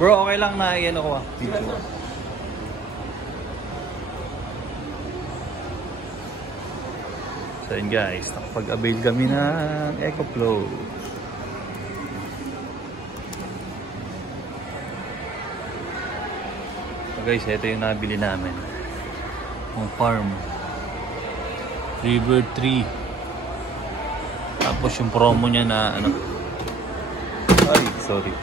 Bro, okay lang na yan ako video. So yun guys, nakapag-avail kami ng EcoFlow. So guys, ito yung nabili namin. Yung farm. River 3. Tapos yung promo niya na ano. Ay, sorry.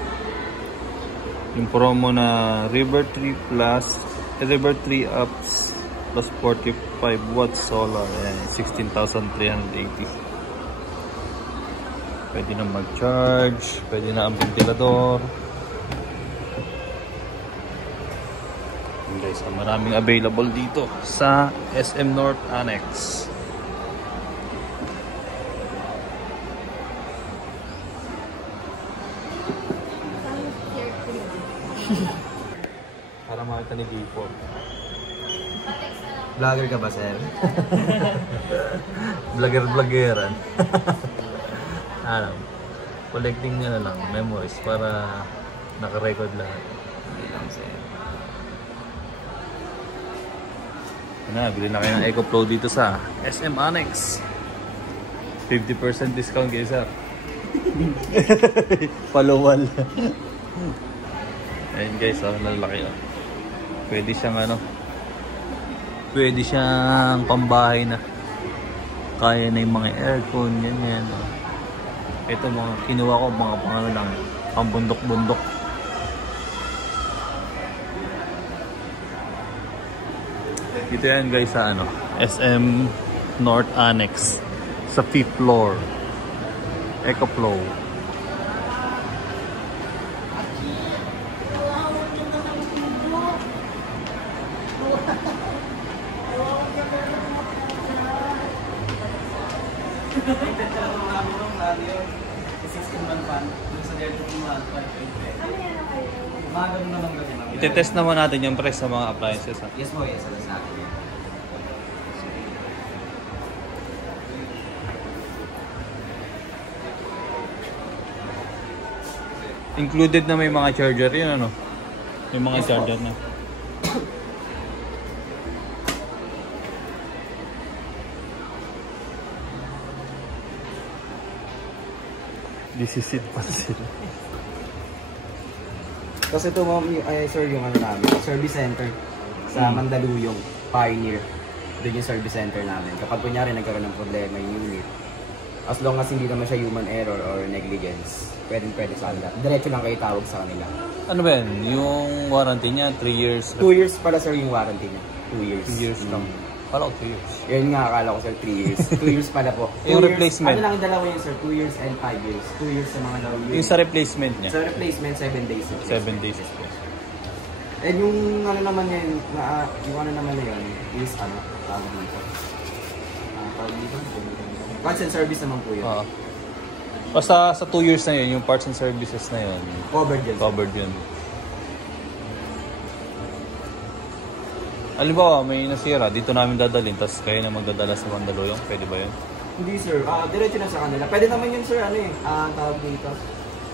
Yung promo na River 3 plus River 3 apps plus 45 watts solar. Ayan, 16,380. Pwede na mag-charge. Pwede na ang ventilador. Guys, maraming available dito sa SM North Annex. Para makita ni Gipo. Vlogger ka ba, sir? Vlogger-vloggeran. Ano, collecting nyo na lang memories para naka-record lahat. Hindi lang, sir. Bili na kayo ng EcoFlow dito sa SM Annex. 50% discount kayo, sir. Palawal. Ayun guys, lalaki. Pwede siyang ano, pwede siyang pambahay na. Kaya na yung mga aircon, ganyan. Ito mga kinuha ko, mga pangano lang, pambundok-bundok. Dito yan guys sa ano, SM North Annex sa 5th floor. EcoFlow. Ite-test naman natin yung price sa mga appliances. Yes po, yes. Sa akin yan. Included na may mga charger yun, ano? Yung mga charger na. This is it pa sila. Kasi ito, sir, yung ano namin, service center sa Mandaluyong, Pioneer. Doon yung service center namin. Kapag kunyari nagkaroon ng problema yung unit, as long as hindi naman siya human error or negligence, pwede sa kanila. Diretso lang kayo tawag sa kanila. Ano ba yan? Yung warranty niya, 3 years? 2 years pala, sir, yung warranty niya. 2 years. 2 years lang. Kala ko 2 years. Yun nga, akala ko, sir, 3 years. 2 years pala po. Yung replacement? Ano lang yung dalawa yun, sir? 2 years and 5 years. 2 years sa mga low unit. Yung sa replacement niya? Sa replacement, 7 days. 7 days. And yung ano naman yan, yung ano naman na yun, is ano, tawag dito. Tawag dito? Parts and service naman po yun. Basta sa 2 years na yun, yung parts and services na yun. Covered yun. Covered yun. Halimbawa, may nasira, dito namin dadalhin, tapos kayo na magdadala sa Mandaluyong, pwede ba yun? Hindi, sir. Diretso na sa kanila. Pwede naman yun, sir, ano eh, tawag dito.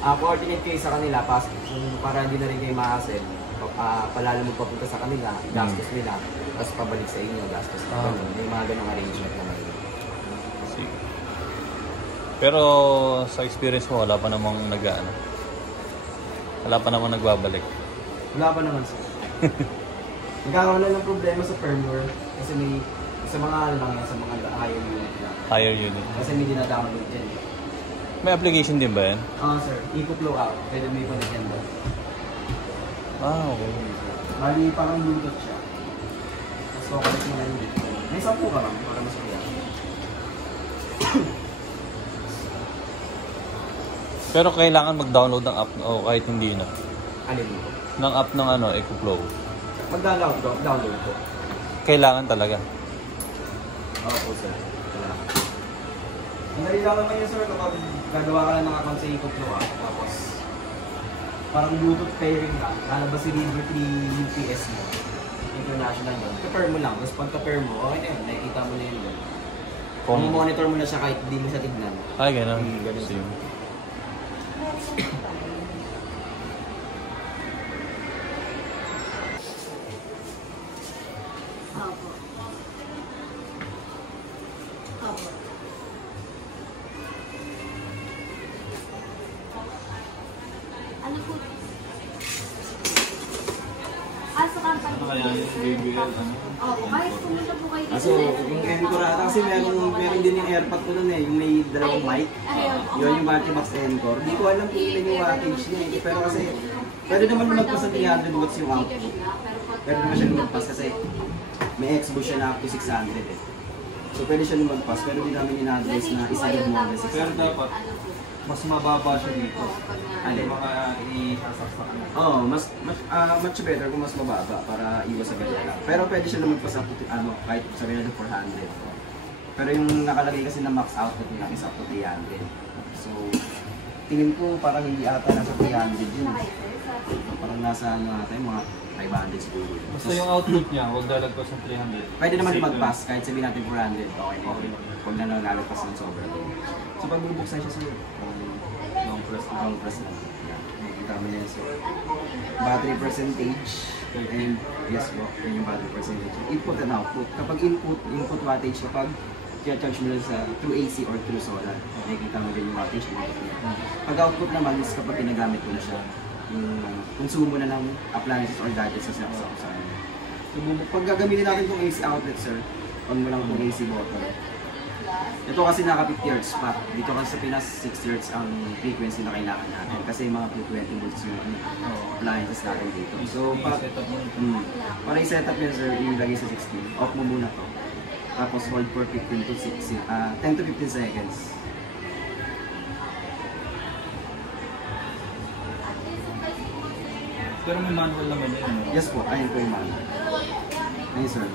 Coordinate kayo sa kanila, para hindi na rin kayo ma-hassle. Palalo mo papunta sa kanila, gastos nila, tapos pabalik sa inyo, gastos na may mga ganong arrangement naman yun. Sige. Pero sa experience mo, wala pa namang wala pa namang nagbabalik? Wala pa naman, sir. Nagkakaroon lang ng problema sa firmware kasi may sa mga ano lang yan, sa mga higher unit lang. Higher unit. Kasi may dina-download yan. May application din ba yan? Sir. EcoFlow app. Pwede may panagyan doon. Okay. Bali, parang Bluetooth siya. Tapos kukulit mo na yung dito. May 10 ka lang para mas kaya. Pero kailangan mag-download ng app o kahit hindi na? Alin mo? Ng app ng EcoFlow? Mag-download ko. Kailangan talaga? Oo, sir. Ang dali lang naman yun, sir, kapag gagawa ka lang ng account sa EcoFlow, tapos parang Bluetooth pairing lang, lalabas si River 3 UPS mo, international yun, ka-pair mo lang, tapos pagka-pair mo, okay na yun, nakikita mo na yun doon. Kung monitor mo na siya kahit hindi mo siya tignan. Ay, gano'n. Ganun siya. Ano kaya yung bibigyan, ano? So, yung Encore ata kasi meron din yung AirPod ko nun eh, yung may dalawang mic. Yun yung Multimax Encore. Hindi ko alam kung ilan yung wattage niya eh. Pero kasi, pwede naman lumagpas sa 300 watts yung output. Pwede naman siya lumagpas kasi may Xbox siya na up to 600 eh. So pwede siya lumagpas, pero hindi namin in-advise na isa-read mo hanggang 600. Pero dapat, mas mababa siya dito. Ano? Baka isasaksak na. Oo, much better kung mas mababa para iwas sa ganyan. Pero pwede siya lumagpas up to, kahit sabihin natin 400. Pero yung nakalagay kasi na max output niya is up to 300. So, tingin ko parang hindi ata nasa 300 yun. Parang nasa ano natin, mga 500 siguro. Basta yung output niya, huwag lalagpas ng 300. Pwede naman mag-pass, kahit sabihin natin 400. Okay. Huwag na nalalagpas ng sobra doon. So, pag bubuksan siya sa'yo, long press lang. Yan. Makikita mo yan sir. Battery percentage. And yes po, yun yung battery percentage. Input and output. Kapag input wattage, kapag i-charge mo lang sa through AC or through solar, nakikita mo din yung wattage. Pag output naman is kapag ginagamit mo na siya, yung konsumo na ng appliances or gadgets sa kanya. So, pag gagamitin natin itong AC outlet sir, on mo lang itong AC button. Ito kasi naka 50 Hz pa. Dito kasi sa Pinas 60 Hz ang frequency na kailangan natin. Kasi mga 220 volts yung appliances natin dito. So, para i-set up yun sir, ilagay sa 16. Off mo muna to. Tapos hold for 10 to 15 seconds. Pero may manual naman yun. Yes po, ayun po yung manual. Ayun sir,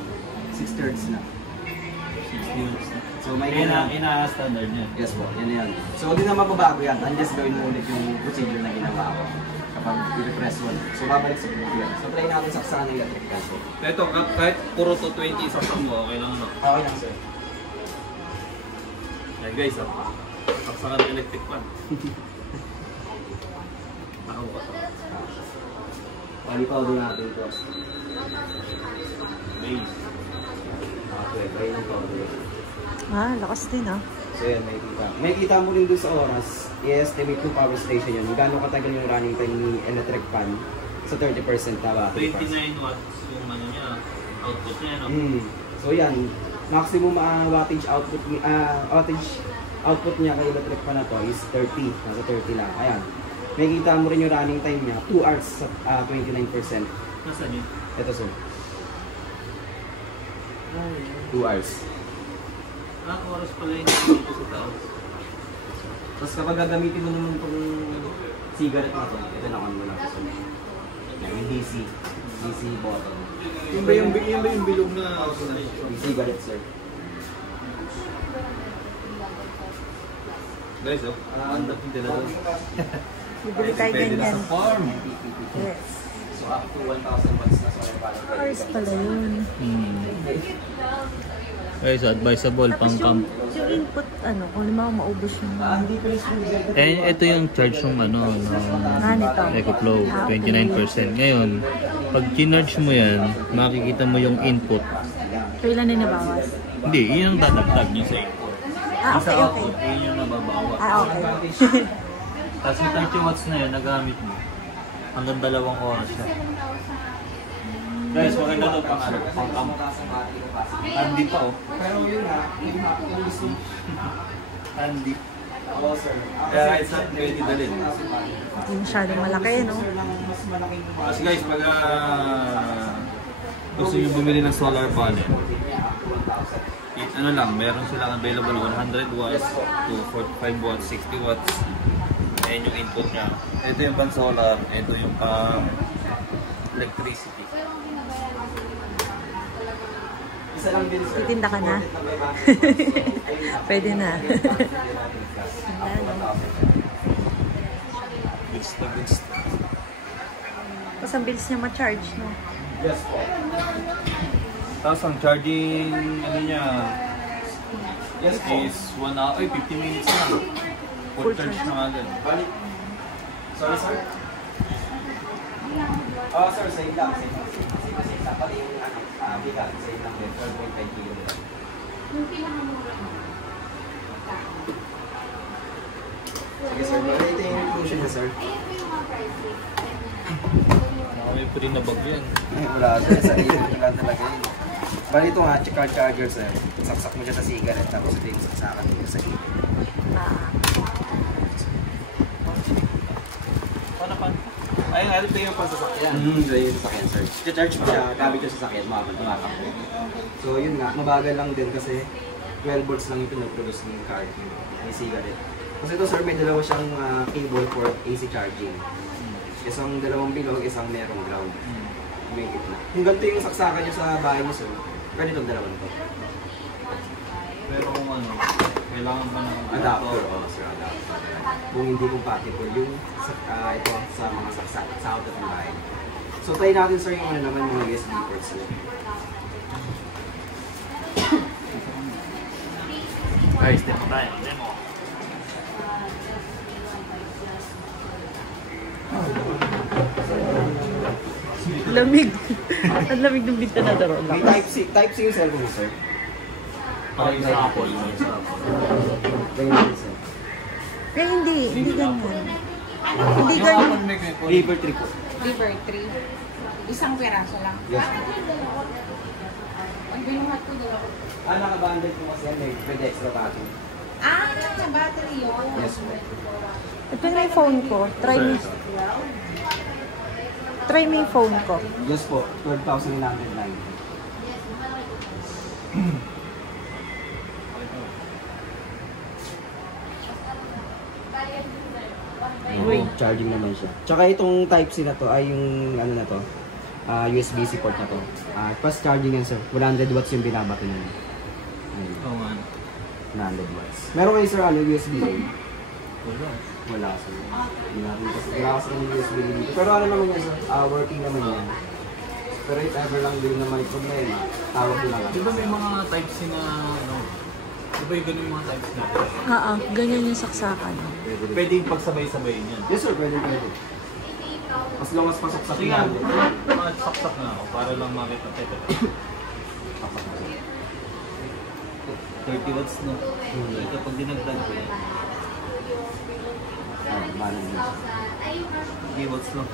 60 Hz na. 60 Hz na. So may ina-standard niya. Yes po, yan. So hindi na mababago yan unless gawin mo ulit yung procedure na ginawa ko kapag i-press mo. So babalik sa computer. So try natin saksakan ng electric fan. Ito, kahit puro to 20 saksak mo, okay lang no? Okay lang sir. Yan guys, saksakan ng electric fan. Ako ba ito? Palipaw din natin ito. Base. Okay, try yung powder. Lakas din So yan, may kita mo rin doon sa oras, i-estimate yung power station yun. Gano'ng katagal yung running time ni electric fan sa 30% na battery pass. 29 watts yung ano niya, output niya, no? So yan, maximum wattage output niya kay electric fan na to is 30, nasa 30 lang. Ayan, may kita mo rin yung running time niya, 2 hours sa 29%. Nasaan yun? Ito sir. 2 hours. Oras pala yung dito sa taas. Tapos kapag gagamitin mo naman itong cigarette na to, ito na on mo lang sa yung DC button. Yung ba yung bilog na Yung cigarette sir. guys, ang dating talaga. Bibili tayo ganyan. Farm. Yes. So up to 1,000 watts na solar panel. Hours pala yun. Guys, advisable pang camp. Yung input, kung limaw maubos yung... Ito yung charge ng nito. EcoFlow, 29%. Ngayon, pag kinarge mo yan, makikita mo yung input. Kailan na nabawas? Hindi, yun yung dadagdag nyo sa input. Sa Okay. output, yun yung nababawas. Okay. Tapos yung 30 watts na yun, nagamit mo. Hanggang 2 oras siya. Guys, maganda ito pang camp. Handy pa Pero yun nga, yung gusto. Handy. Oo sir. Kaya it's not pwede dalhin. Hindi masyadong malaki, no? Mas malaking Kasi guys, pag gusto nyo bumili ng solar panel, ano lang, meron silang available 100 watts to 45 watts, 60 watts. Ayan yung input niya. Ito yung pang solar, ito yung pang electricity. isa lang din sir. Titinda ka na? Pwede na. Goods na goods. Tapos ang bilis niya ma-charge, no? Yes po. Tapos ang charging, ano niya, Yes po. is 1 hour, 50 minutes na. Full charge na agad. Sorry sir? Sir, same lang. Pati yung bigat, same lang din. 12.5 kilo. Sige sir, ito yung inclusion niya sir. May free na bag yan. Ay, wala sir. Sa iyo lang talaga yun. Bali ito nga, car charger sir. Saksak mo siya sa cigarette, tapos ito yung saksakan mo sa iyo. Paano? Ay, ito yung pansasakyan. Ito yung sasakyan sir. I-charge mo siya, gamit yung sasakyan, tumakap. So yun nga, mabagal lang din kasi 12 volts lang yung pinoproduce ng car, yung cigarette. Kasi ito sir, may dalawa siyang cable for AC charging. Isang dalawang bilog, isang merong ground. May gitna. Kung ganito yung saksakan nyo sa bahay nyo sir, pwede itong dalawa nito. Pero kung ano, kailangan pa ng Adapter, sir, adapter. Kung hindi compatible yung ito sa mga saksak sa outlet ng bahay. So try natin sir yung ano naman yung USB ports nyo. Guys, demo tayo. Demo. Lamig. Ang lamig ng binta na daro. May type C yung cellphone sir. Parang sa Apple. Ganyan sir. Eh, hindi ganyan. Hindi ganyan. River trip po. Liver 3. Isang peraso lang. Yes. Ang binuhat ko doon. Naka-bundle po kasi yan, may pwede extra battery. Battery yun. Yes po. Ito na yung phone ko. Try mo yung phone ko. Yes po, 12,990. Uy. Charging naman siya. Tsaka itong Type-C na to ay yung ano na to, USB-C port na to. Fast charging yan sir, 100 watts yung binabato niya. Ayun, Oo nga. 100 watts. Meron kayo sir, USB-A? Wala. Wala sir. Wala kasi yung USB dito. Pero ano naman yan sir, working naman yan. Pero if ever lang din na may problema, tawag nyo lang. Di ba may mga types na ano? Di ba yung ganun yung mga types na? Ganyan yung saksakan. Pwede yung pagsabay-sabayin yan. Yes sir, pwede. As long as pasok sa Kasi nga, pinag. mga saksak na ako para lang makita. 30 watts na. Ito pag dinagdag ko yan. Malang din siya. 3 watts lang.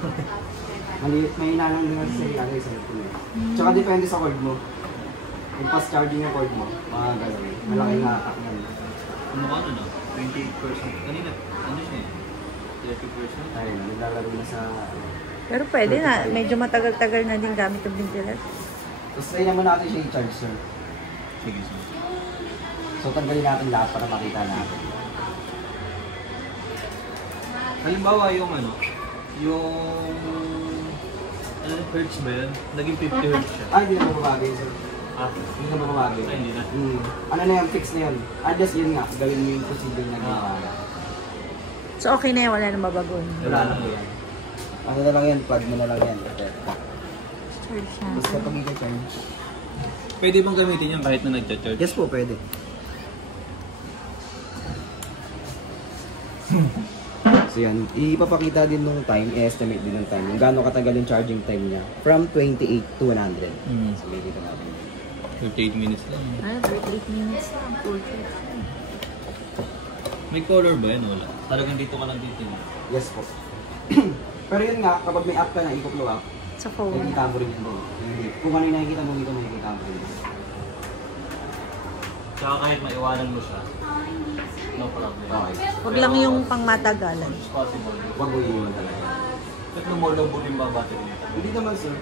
Maliit, may inalang din kasi ano yung cellphone eh. Tsaka depende sa cord mo. Yung fast charging yung cord mo, mga gano'n. Malaki nga attack nun. Ano ka na? 28%. Kanina, ano siya eh? 30%. Ayun, naglalaro na sa... Pero pwede na. Medyo matagal-tagal na din gamit yung ventilator. Tapos try naman natin siya i-charge sir. Sige, sige. So tanggalin natin lahat para makita natin. Halimbawa yung ano, hertz ba yan? Naging 50 hertz siya. Hindi na mababagay sir. Hindi na mababagay. Hindi na. Ano na yan, fix na yun. Just yun nga, gawin mo yung procedure na ginawa. So okay na yan. Wala na mabagon. Wala na po yan. Ano na lang yan, plug mo na lang yan. Charge na. Tapos kapag i-charge. Pwede bang gamitin yan kahit na nag-charge? Yes po, pwede. So yan, ipapakita din nung time, i-estimate din ng time, yung gaano katagal yung charging time niya. From 28 to 100. So may kita natin. 38 minutes lang. 38 minutes lang. Full charge. May color ba yan? Wala. Talagang dito ka lang dito. Yes po. Pero yun nga, kapag may app ka na, i-flow up, Sa phone. nakikita mo rin yun doon. Kung ano yung nakikita mo dito, makikita mo rin. Tsaka kahit maiwanan mo siya, no problem. Okay. Huwag lang yung pangmatagalan. It's possible. Huwag mo iiwan talaga. Ba't lumulubog yung mga battery nito? Hindi naman sir.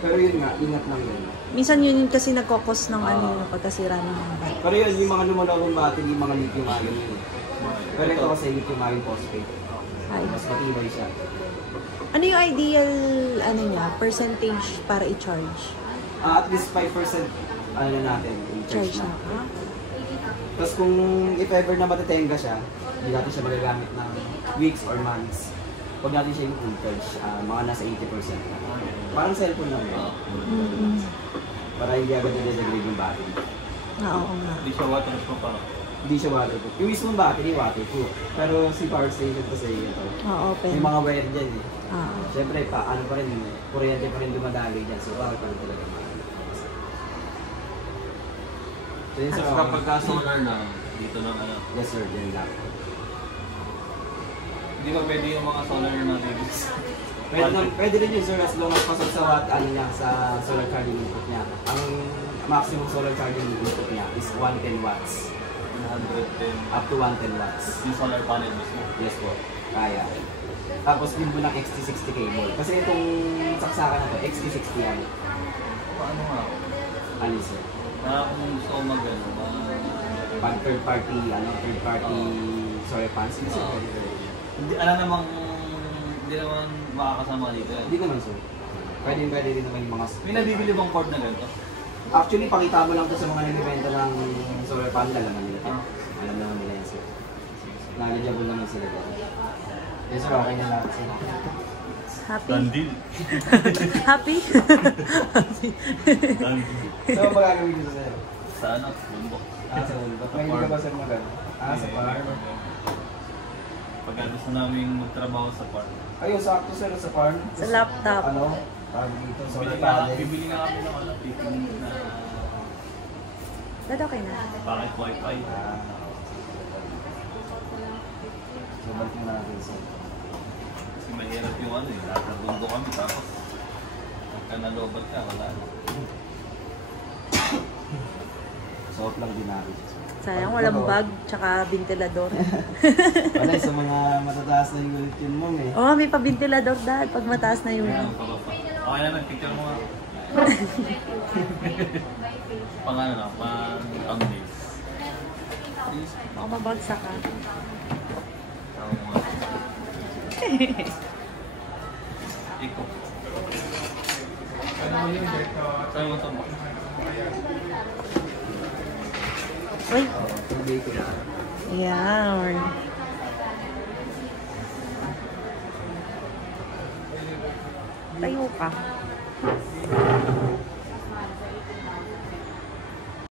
Pero yun nga, ingat lang yun. Minsan yun kasi nagkokos ng ano yung pagkasira ng battery. Pero yun, yung mga lumalawang battery, yung mga lithium ion yun. Pero ito kasi lithium ion phosphate. Mas matibay siya. Ano yung ideal niya, percentage para i-charge? At least 5% ano na natin, i-charge Charge na. na. Tapos kung if ever na matatenga siya, hindi natin siya magagamit ng weeks or months. Huwag natin siya yung full charge, mga nasa 80% na. Parang cellphone lang yun. Para hindi agad na-degrade yung battery. Oo nga. Hindi siya waterproof pa. Hindi siya waterproof. Yung mismong battery, waterproof. Pero si power station kasi ito. Open. May mga wire dyan eh. Oo. Siyempre, ano pa rin, kuryente pa rin dumadali dyan. So, bakit pa rin talaga. So, yun sir. Kapag ka solar na, dito lang ano. Yes sir, dyan lang. Hindi ba pwede yung mga solar na labels? Pwede rin yun sir, as long as pasok sa watt, ano niya, sa solar charging input niya. Ang maximum solar charging input niya is 110 watts. 110. Up to 110 watts. Yung solar panel mismo. Yes po, kaya. Tapos din po ng XT60 cable. Kasi itong saksakan na to, XT60 yan. Paano nga? Ano sir? Kung gusto ko mag-ano, Pag third party solar pans, kasi pwede rin. hindi, hindi naman makakasama dito yan. Hindi naman sir. Pwede din naman yung mga... May nabibili bang cord na ganito? Actually, pakita mo lang to sa mga nagbibenta ng solar panel, alam naman nila. Alam naman nila yan sir. Knowledgeable naman sila dyan. Yes sir, okay na lahat sir. Happy? Done deal. Happy? Happy. Done deal. So, magagawin dito sir? Sa ano? Bundok. Sa Ulbak. May hindi ka ba sir magano? Sa farm. Pag gusto namin magtrabaho sa farm. Ayun, sakto sir sa farm. Sa laptop. Ano? Tawag dito, solar panel. Bibili na kami ng picking na Dad, okay na. bakit wifi. So, balik mo natin sir. Kasi mahirap yung nasa bundok kami tapos pagka nalobat ka, wala na. Suot lang din natin. Sayang, walang bag, tsaka ventilador. Wala, sa mga matataas na yung ulit yun mo eh. Oh, may pa-ventilador dad pag mataas na yung... Kaya ang pababa. Okay na, nag-picture mo nga. Pang ano na, pang thumbnail. Baka mabagsak ka. Tama mo nga. Iko. Saan mo ito ba? Uy, Hindi ko na. yan. Tayo ka.